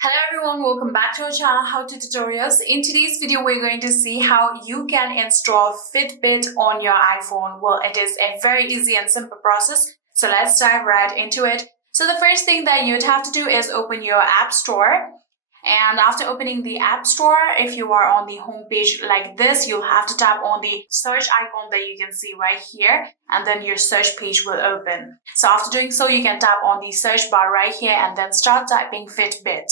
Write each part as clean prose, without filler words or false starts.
Hello everyone, welcome back to our channel How To Tutorials. In today's video, we're going to see how you can install Fitbit on your iPhone. Well, it is a very easy and simple process, so let's dive right into it. So the first thing that you'd have to do is open your App Store. And after opening the App Store, if you are on the home page like this, you'll have to tap on the search icon that you can see right here, and then your search page will open. So after doing so, you can tap on the search bar right here and then start typing Fitbit.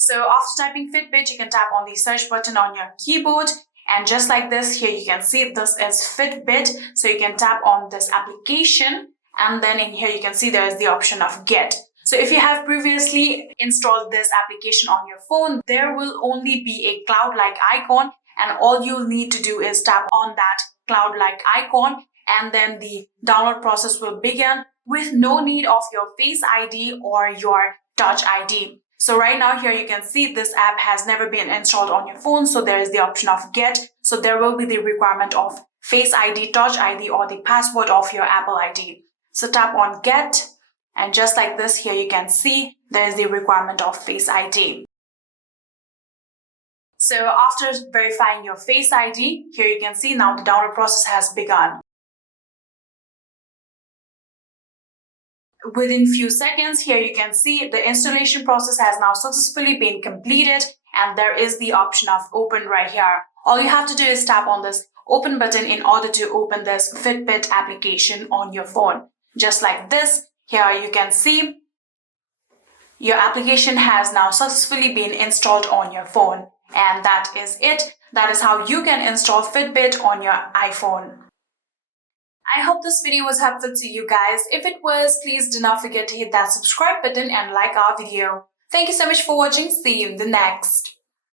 So after typing Fitbit, you can tap on the search button on your keyboard, and just like this, here you can see this is Fitbit. So you can tap on this application, and then in here you can see there is the option of Get. So if you have previously installed this application on your phone, there will only be a cloud-like icon, and all you'll need to do is tap on that cloud-like icon, and then the download process will begin with no need of your Face ID or your Touch ID. So right now here you can see this app has never been installed on your phone, so there is the option of Get. So there will be the requirement of Face ID, Touch ID, or the password of your Apple ID. So tap on Get, and just like this here you can see there is the requirement of Face ID. So after verifying your Face ID, here you can see now the download process has begun. Within few seconds, here you can see the installation process has now successfully been completed, and there is the option of open right here. All you have to do is tap on this open button in order to open this Fitbit application on your phone. Just like this, here you can see your application has now successfully been installed on your phone. And that is it. That is how you can install Fitbit on your iPhone. I hope this video was helpful to you guys. If it was, please do not forget to hit that subscribe button and like our video. Thank you so much for watching. See you in the next.